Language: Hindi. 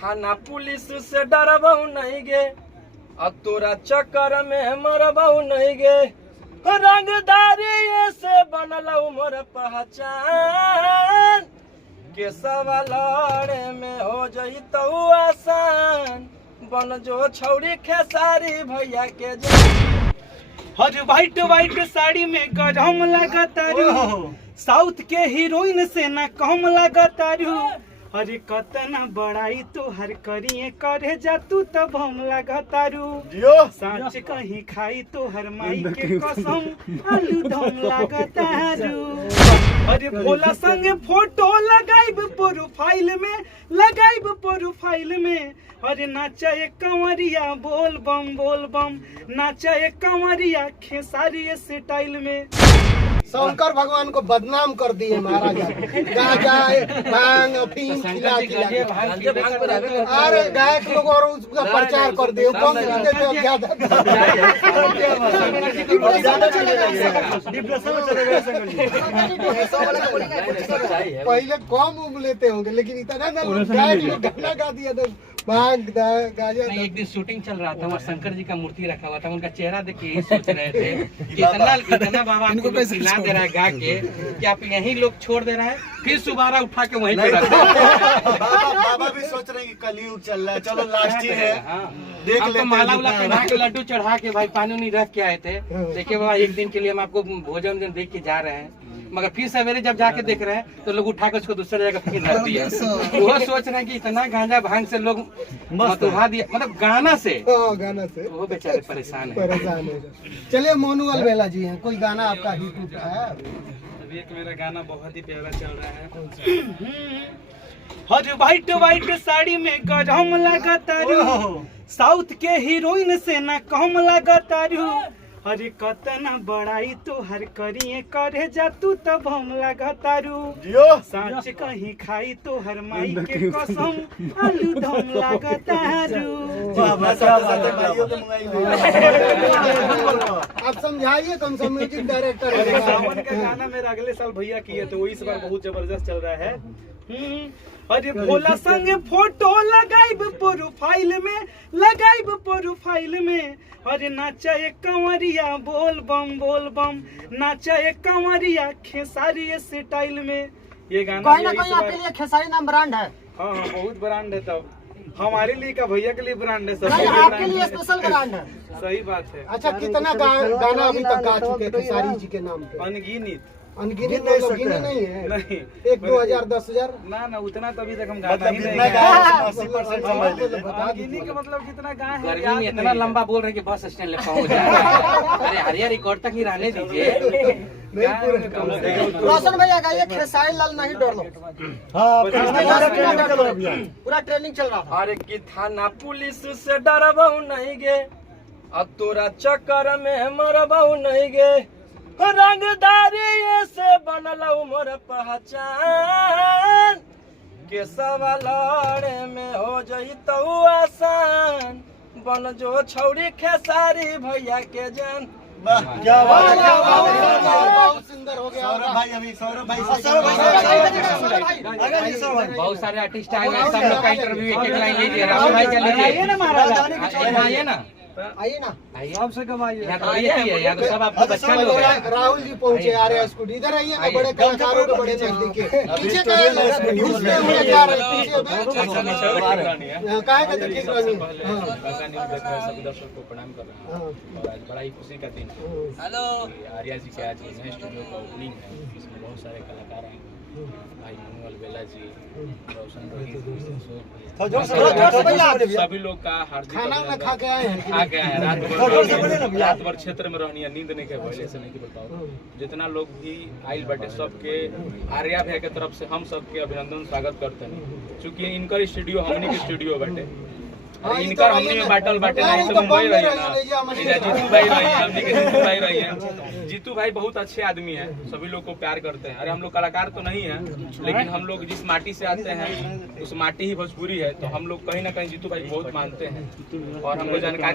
थाना पुलिस से डरबहु नहीं गे, अब तोरा चक्कर में मरबहु नहीं गे। रंगदारी से बनल मोर पहचान, के सवालड़े में हो जइतौ आसान। बन जो छौरी खेसारी भैया के हर वाइट वाइट साड़ी में गरम लगतारू, साउथ के हीरोइन से ना कम लगतारू। अरे कतना बड़ाई तो हर करिए करे जा तू तब हम लगतारू। सांच कहीं खाई तो हर माई के कसम आलू दम लगतारू। अरे भोला संगे फोटो लगाइब प्रोफाइल में, लगाइब प्रोफाइल में। अरे नाचा एक कंवरिया बोल बम, नाचा एक कंवरिया खेसारी स्टाइल में। शंकर भगवान को बदनाम कर दिए महाराज, गांजा भांग अफीम खिला अरे गायक लोग और उसका प्रचार कर दिए। कम पहले कम लेते होंगे, लेकिन इतना गायक लोग गाना गा दिया तो एक दिन शूटिंग चल रहा था, वहाँ शंकर जी का मूर्ति रखा हुआ था। उनका चेहरा देख के यही सोच रहे थे कि इतना बाबा आपको खिला दे रहा है गा के कि आप यहीं लोग छोड़ दे रहा है, फिर सुबारा उठा के वहीं पे रख बाबा भी सोच रहे हैं कि कलयुग चल रहा है, चलो लास्ट ही है देख लेते हैं। माला उला पहना के लड्डू चढ़ा के भाई पानी नहीं रख के आए थे। देखिए बाबा एक दिन के लिए हम आपको भोजन देख के जा रहे हैं, मगर फिर सवेरे जब जाके देख रहे हैं तो लोग उठा के उसको दूसरी जगह फिर रख दिया। वो सोच रहे हैं कि इतना गांजा भांग से लोग मतुहा दिया, मतलब गाना से वो बेचारे परेशान है। चलिए मोनू अलवेला जी हैं, कोई गाना आपका हिट है? अभी एक मेरा गाना बहुत ही प्यारा चल रहा है। हर वाइट वाइट साड़ी में गरम लगतारू, साउथ के हीरोइन से ना कम लगतारू। अरे कतना बड़ाई तो हर करिए करे जा तू तब हम लगतारू। सांच कहीं खाई तो हर माई के कसम आलू दम लगतारू। आप समझाइए, कम से म्यूजिक डायरेक्टर है। सावन का गाना मेरा अगले साल भैया किए तो इस बार बहुत जबरदस्त चल रहा है। अरे भोला संगे फोटो लगाइब प्रोफाइल में, लगाइब प्रोफाइल में। अरे नाचा एक कंवरिया बोल बम, नाचा एक कंवरिया खेसारी स्टाइल में। ये गाना कहीं ना कहीं आपके लिए खेसारी नाम ब्रांड है। हाँ बहुत ब्रांड है, तब हमारे लिए का भैया के लिए ब्रांड है, नहीं, आपके लिए स्पेशल ब्रांड है। सही बात है। अच्छा, कितना गाना अभी तक गा चुके खेसारी जी के नाम पे? अनगिनित अनगिनित नहीं है? नहीं, 1, 2 हजार 10 हजार ना उतना तो अभी तक हम गाना ही नहीं गाए गाए। 80% समझ लेते। अनगिनी के मतलब कितना गाए हैं गर्मी याद में इतना नहीं है। लंबा बोल रहे हैं कि बस स्टैंड ले पहुंच जाए। अरे हरिया रिकॉर्ड तक ही रहने दीजिए। रोशन भैया गाइए खेसारी लाल नहीं डर लो। पूरा ट्रेनिंग चल रहा था। अरे कि थाना पुलिस से डरबहु नहीं गे, अब तोरा चक्कर में मरबहु नहीं गे। रंगदारी से बनल मोर पहचान, के सवालड़े में हो जइतौ आसान। बन जो छौरी खेसारी भैया के जान। क्या बात है, बहुत सुंदर हो गया। सौरभ भाई अभी सौरभ भाई बहुत सारे आर्टिस्ट आए हैं, सब लोग का इंटरव्यू एक लाइन लीजिए। राहुल भाई चलिए, आइए ना महाराज, आइए ना, आइए ना, कम से कम आइए। यहाँ तो ये ही है, यहाँ तो सब आपको बच्चा लोग हैं। राहुल जी पहुंचे आ रहे हैं स्कूटी। इधर आइए ना, बड़े कलाकारों के बड़े नजदीक है। पीछे का घुसते हुए जा रहे हैं, पीछे काहे का देखिए रानी। सभी दर्शकों को प्रणाम कर रहा हूँ। और आज बड़ा ही खुशी का दिन है। हेलो, आर्या जी के आज नए स्टूडियो का ओपनिंग है, इसमें बहुत सारे कलाकार हैं। भाई मोनू अलवेला जी, रोशन रोहित, सभी लोग का हार्दिक खाना खा के आए हैं। रात भर क्षेत्र में रहनी है, नींद नहीं के पहले से नहीं बताओ। जितना लोग भी आइल बटे सबके आर्या भैया के तरफ से हम सबके अभिनंदन स्वागत करते हैं, क्योंकि इनका स्टूडियो हमने के स्टूडियो बटे। इनका हमने में बाटल बाटे नहीं तो मुंबई रही है ना, जीतू भाई रही है, हमने के जीतू भाई रही है। जीतू भाई बहुत अच्छे आदमी हैं, सभी लोग को प्यार करते हैं। अरे हम लोग कलाकार तो नहीं है, लेकिन हम लोग जिस माटी से आते हैं उस माटी ही भोजपुरी है, तो हम लोग कहीं ना कहीं जीतू भाई बहुत मानते हैं और हमको जानकारी